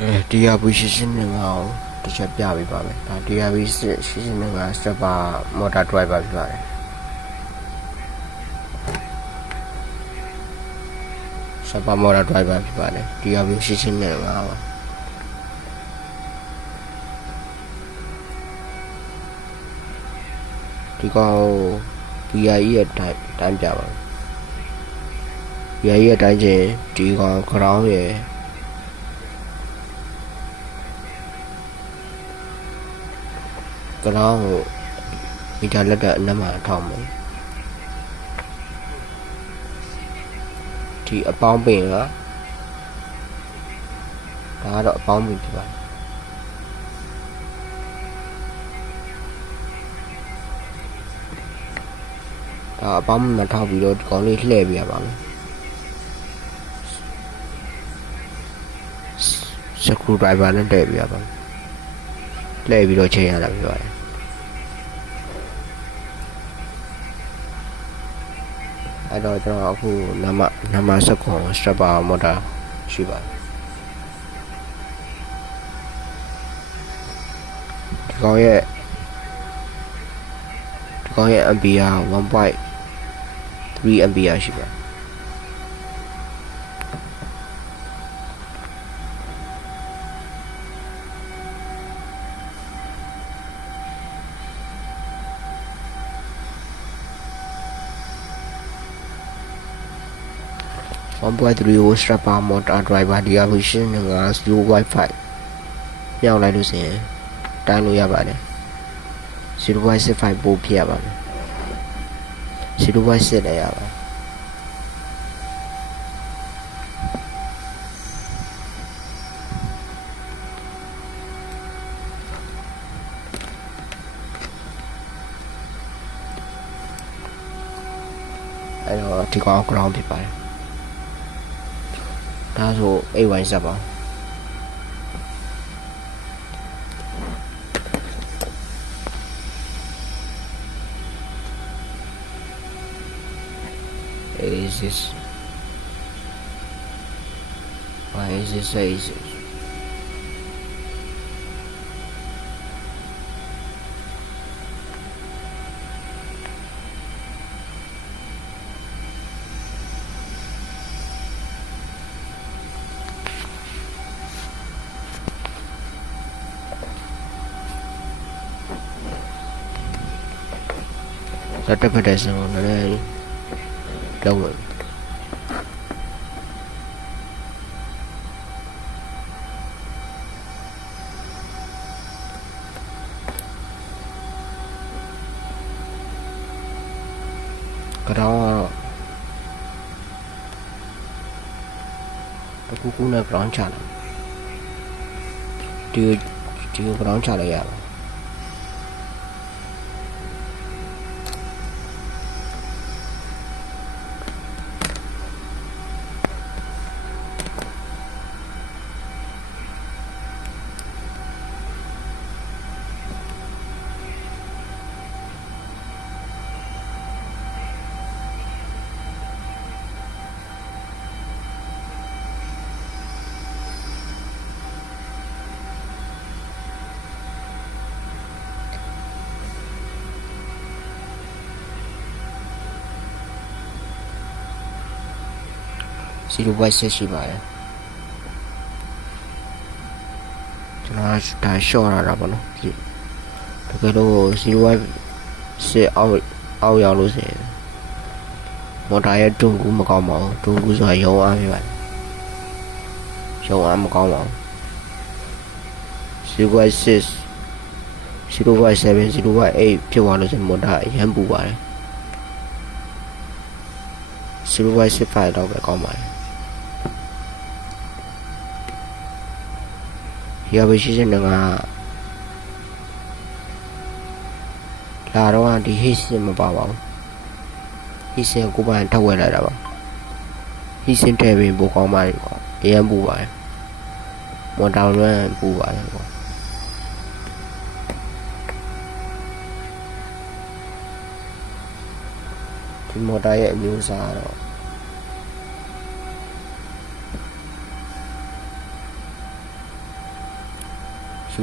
DRV 885တစ်ချက်ပြပေးပါမယ်ဒါ DRV 885 stepper motor driver ဖြစ်ပါတယ်stepper motor driver ဖြစ်ပါတယ် DRV 885ပါဒီကောင် VIE ရဲ့တိုင်းပြပါမယ် VIE ရဲ့တိုင်းချင်းဒီကောင် ground ရဲ့ ground ကိုမီတာလက်တဲ့အနက်မှာထောက်မယ်ဒီအပေါင်းပင်ကဒါကတော့အပေါင်းပင်ဖြစ်ပါတယ်ဒါအပေါင်းပင်မှာထောက်ပြီးတော့ဒီကောင်လေးလှည့်ပြရပါမယ်screw driver နဲ့ထည့်ပြရပါမယ်လှည့်ပြီးတော့ချိန်ရတာဖြစ်ပါတယ်အဲ့တော့ကျွန်တော်အခုနမစကွန် stepper motor ရှိပါတယ်ဒီကောင်ရဲ့ ampere 1.3 ampere ရှိပါတယ်1.3 stepper motor driver DRV 885 Wi-Fi မြောက်လိုက်လို့ဆိုရင်တိုင်းလို့ရပါတယ် 0.65 ပို့ဖြစ်ရပါတယ် 0.6 လည်းရပါတယ်အဲ့တော့ဒီကောင် ground ဖြစ်ပါတယ်ဒါဆို8 set ပါ is this why is this easy interpretation of the lower ground aku na ground chala di ground chala ya zero by 6ရှိပါတယ်ကျွန်တော်ဒါရှော့ရတာပေါ့နော်တကယ်လို့0 by 6အောက်ရောက်လို့ဆိုရင်မော်တာရဲ့တွန်းကူးမကောင်းပါဘူးတွန်းကူးဆိုတာရုံအားဖြစ်ပါတယ်ရုံအားမကောင်းပါဘူး0 by 6 0 by 7 0 by 8ဖြစ်သွားလို့ဆိုရင်မော်တာအရန်ပူပါတယ်0 by 6 တော့ပဲကောင်းပါတယ်DRV 885လာတော့ဒီ heatsink မပါပါဘူး heatsink ကိုပိုင်ထောက်ဝယ်လိုက်တာပါ heatsink ထည့်ပြီးပိုကောင်းပါလေကွာအရင်ပူပါတယ်မော်တာလွမ်းပူပါတယ်ကွာဒီမော်တာရဲ့အမျိုးအစားတော့ 1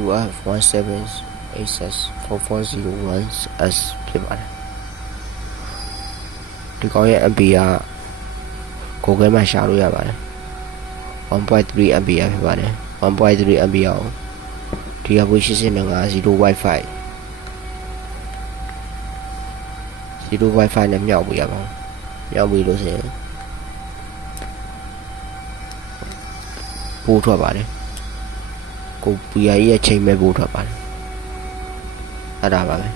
UF17HS4401S ဖြစ်ပါတယ်ဒီကောင်ရဲ့ MB က Google မှာရှာလို့ရပါတယ် 1.3 MB ဖြစ်ပါတယ် 1.3 MB အောင်ဒီကဘူး8050 Wi-Fi 0 Wi-Fi နဲ့မြောက်ပြီးရပါမယ်မြောက်ပြီးလို့ဆိုရင်ပို့ထွက်ပါတယ်ကို PI ရဲ့ချိန်မဲ့ပို့ထွက်ပါတယ်အဲ့ဒါပါပဲ